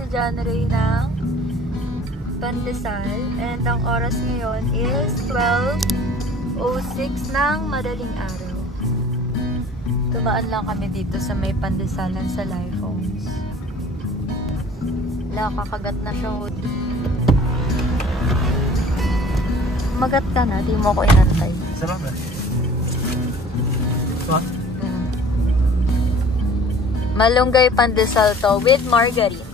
si John Ray ng pandesal. And ang oras ngayon is 12:06 ng madaling araw. Tumaan lang kami dito sa may pandesalan sa Life Homes. Wala, kakagat na siya. Magat ka na, di mo ko inantay. Salamat. What? Malunggay pandesal to with margarine.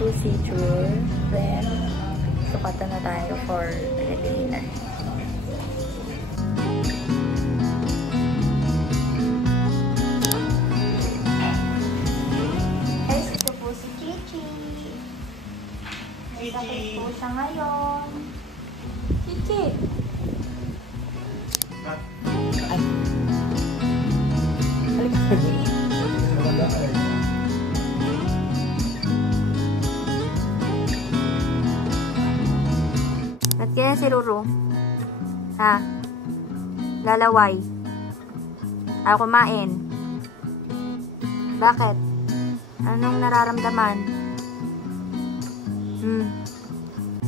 Procedure, then sukatan na tayo for retainer. Guys, ito po si Chichi. May sakit po siya ngayon. Chichi! Ay! Halik ka, Chichi! Ba't kaya si Ruru? Ha? Lalaway? Ayaw kumain? Bakit? Anong nararamdaman?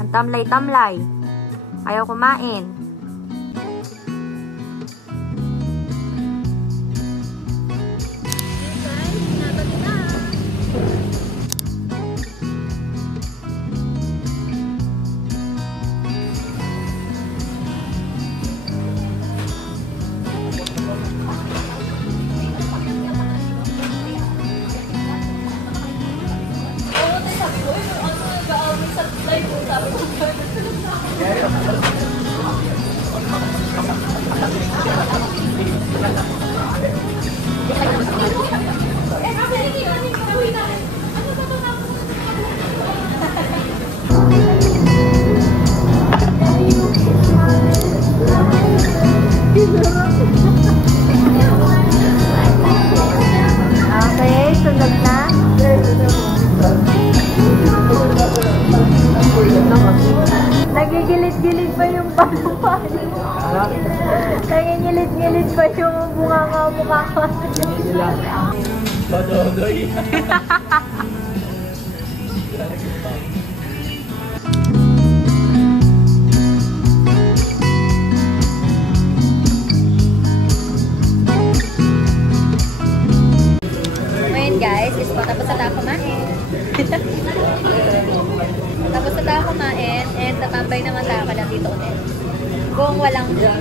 Ang tamlay-tamlay. Ayaw kumain? Okay, sunod na. Nagigilid-gilid pa yung palupan. Nagigilid-gilid pa yung bunga-mukha. Badodoy. Ngayon guys, is tapos na tayo kumain. Tapos na tayo kumain and tatambay naman tayo lang dito ulit. Kung walang Brad.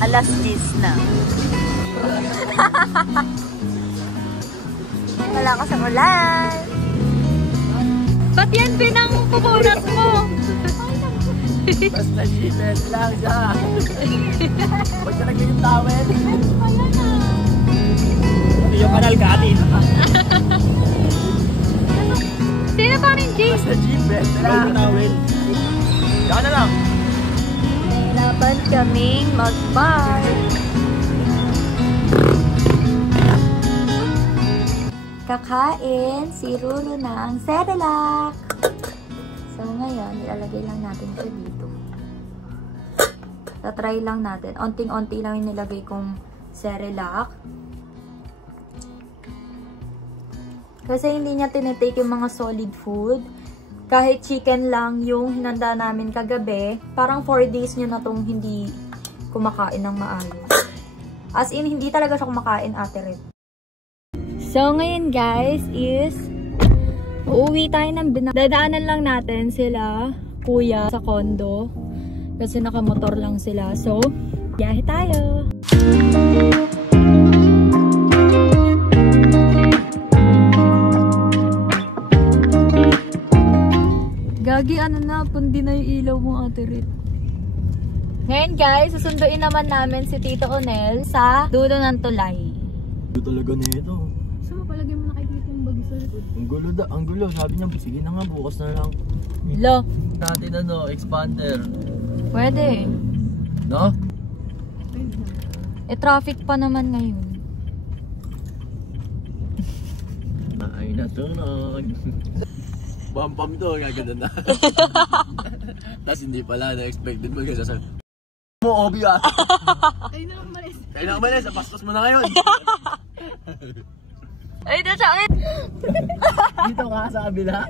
Alas 10 na. Wala ka sa ulan. Ba't yan pinang-pupunas mo? Basta shipment lang siya. Huwag siya lagyan yung towel. Ito yung kanal ka atin. Sino pa rin, Jay? Basta shipment lang yung towel. Saka na lang. Nahirapan kaming mag-bar. Kakain si Ruru ng Cerelac. So ngayon, ilalagay lang natin siya dito. Tatry lang natin. Onting-onti lang yung nilagay kong Cerelac. Kasi hindi niya tinitake yung mga solid food. Kahit chicken lang yung hinanda namin kagabi, parang 4 days niya na tong hindi kumakain ng maayos. As in, hindi talaga siya kumakain, Ate Red. So, ngayon guys is uuwi tayo ng dadaanan lang natin sila, kuya, sa condo. Kasi nakamotor lang sila. So, biyahe tayo! Gagi, ano na, pundi na yung ilaw mo, Ate Rit. Ngayon guys, susunduin naman namin si Tito Onel sa dulo ng tulay. Ito talaga na ito. Gusto mo palagay mo na kay Tito yung bago sa likod? Ang gulo. Sabi niya, sige na nga, bukas na lang. Lo. Natin expander. Pwede. No? Traffic pa naman ngayon. Ay, natunog. Pam-pam to, gaganda na. Tapos hindi pala, na-expected mo kasi sabi mo, obvious ah. Ay na umalis. Kaya na umalis, pastos mo na ngayon. Ay, ito siya. Dito ka sa kabila.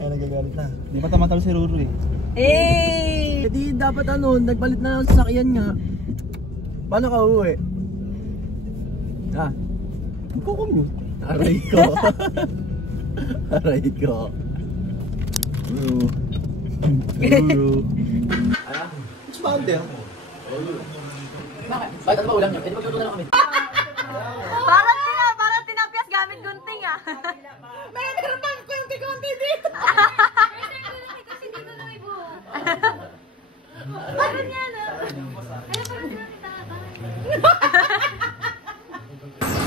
Ay, nagagalit na. Di pa tamatalo si Ruru eh. Eh! Di dapat nagbalit na ang sasakyan nga. Paano ka uuwi? Magkukumute. Aray ko. Aray ko. Ruru. Expander. Bakit? Bakit? Ano ba ulam niyo? Pwede magluto na lang kami. Parang tinapyas gamit gunting ah. May naman konti-konti dito. Kasi dito na ibo. Ano niya na?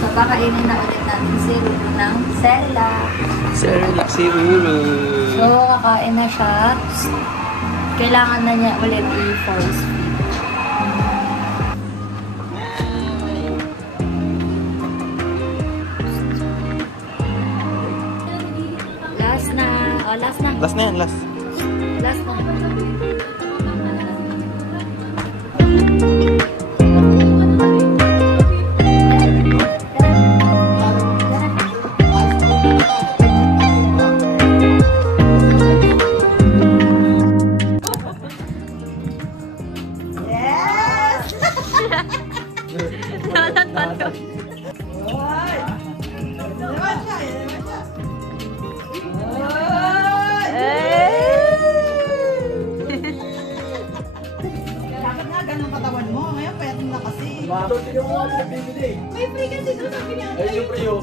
Papakainin na ulit natin si Ruru ng Cerelac. Cerelac si Ruru. So, kakain na siya. Kailangan na niya ulit i-force feed. Last na. Oh, last na. Last na yan, last. Last na. May free kasi doon sa pinang. Ay, yung priyo.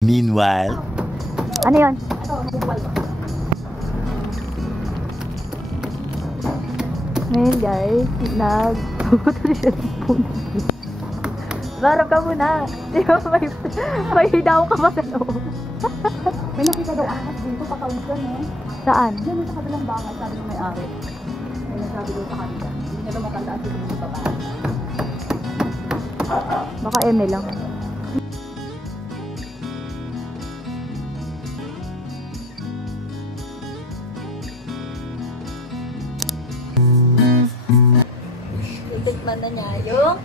Meanwhile, Ano yun? Ngayon guys, nagpuputol siya ng puno. Larap ka muna. Di ba may hidaw ka ba sa loob? May nakita daw anak dito, pakaunod ka no? Saan? Diyan sa kabilang bahay, sabi ng may-ari. May nagsabi doon sa kanila. Hindi niya daw matandaan sila yung babae. Baka eme lang. Tikman na niya yung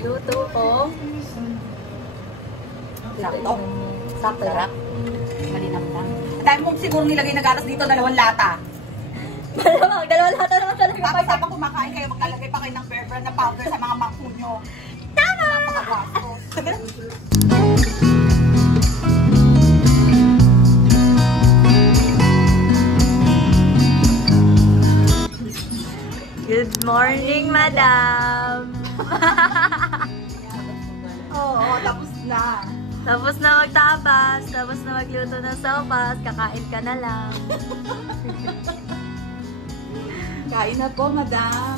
luto ko. Sakto. Sakto lang. Malinam lang. Dahil mong siguro nilagay na gatas dito, 2 lata. Malamang, 2 lata naman talaga. Tapos habang kumakain kayo, maglalagay pa kayo ng bear brand na powder sa mga mangko nyo. Tama! Napakagwasto. Good morning, madam! Oo, tapos na. Tapos na magtapas, tapos na magluto ng sopas, kakain ka na lang. Kain na po, madam.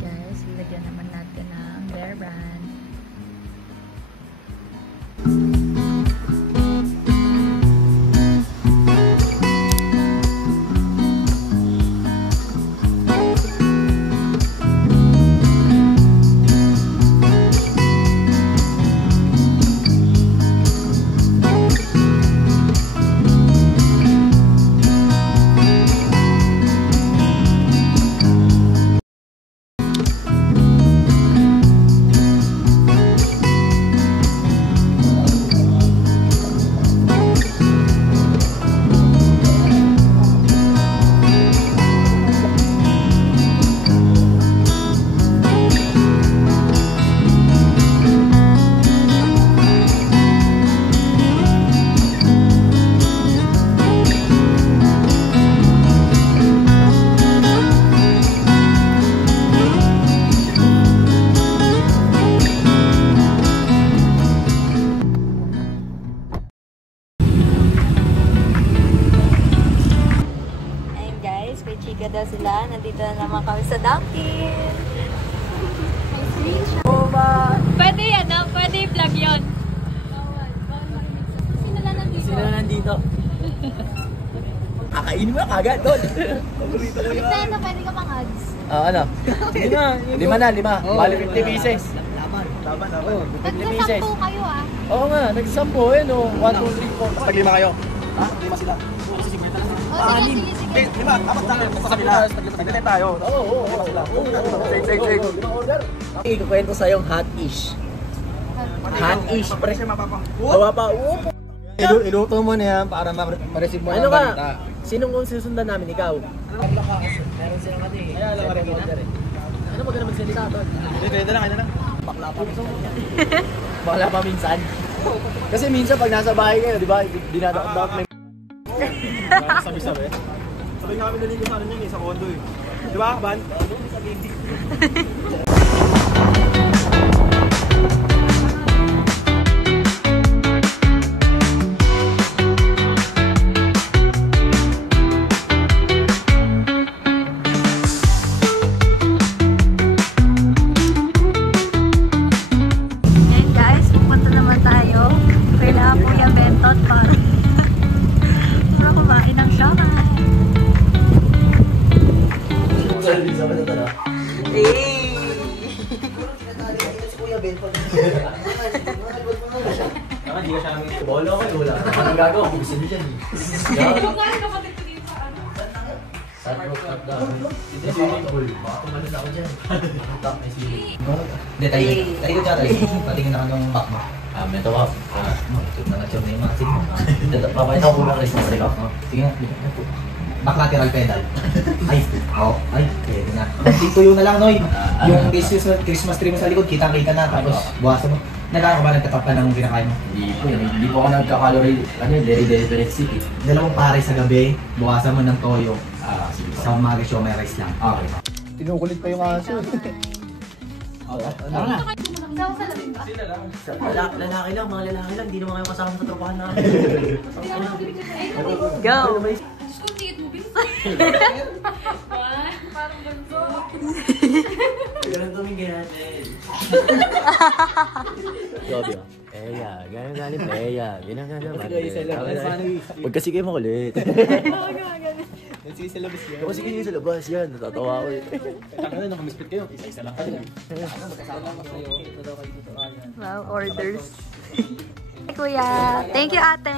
Guys, lagyan naman natin ng Bear Brand. Daw sila. Nandito na naman kami sa Dunkin. Pwede yan, no? Pwede i-vlog yun. Sino na nandito? Kakainin mo na kagad doon. Paborito ko yun. Sino, pwede ka pang ads? Ano? Lima na, lima. Bali 50 pieces. Laban. Nagsasampu kayo ah. Oo nga, nagsampo eh no. 1, 2, 3, 4. Tag-lima kayo. Ha? Lima sila. Sige. Lima, dapat tayo sa kabila. Tag-lima tayo. Oo. Save. Ikukwento sa yung hot-ish. Hot-ish, pre. Hawa pa. Iluto mo na yan para ma-receive mo Ano ang ka? balita. Sinong kung susundan namin? Ikaw? Meron silang ano eh. Ayan, lang order eh. Ano ba ka magsalita doon? Kaya na lang. Bakla pa minsan. Kasi minsan pag nasa bahay kayo, di ba? Dinadakdak may... Sabi-sabi. Sabi nga kami naligo sa ano niya sa condo eh. Di ba, Ban? Ngayon guys, pupunta naman tayo. Kailangan po yung bentot para kumain ng siomai. Bolo ko, wala. Ang gagawa, bugisin niyo dyan. Hindi, tayo dyan. Patingin na kanyang back mo. Ito ka. Ito na nga yung mga sige. Papakita ko muna Christmas tree ko. Sige nga. Back lateral pedal. Ay, ay, pwede na. Tuyo na lang, Noy. Yung Christmas tree mo sa likod, kita-kita na. Tapos, buwasan mo. Nagkaka ba nagtatap ka ng kinakain mo? Hindi po ako nagka-calorie. Ano yun? Very deficit eh. 2 pare sa gabi, buwasan mo ng toyo. Sige. Sa umaga, siomai rice lang. Okay. Tinukulit pa yung aso. Ano na? Lalaki lang, mga lalaki lang. Hindi naman kayo kasama sa tropahan namin. Go! Ganun tumingin natin. Sabi ba? Ganun galing Peya. Ganun. Huwag kasi kayo makulit. Sige sa labas yan. Huwag kasi kayo sa labas yan. Natatawa ko eh. Tanga na, nakamispit kayo. Isa-isa lang kayo. Wow, orders. Kuya, thank you ate.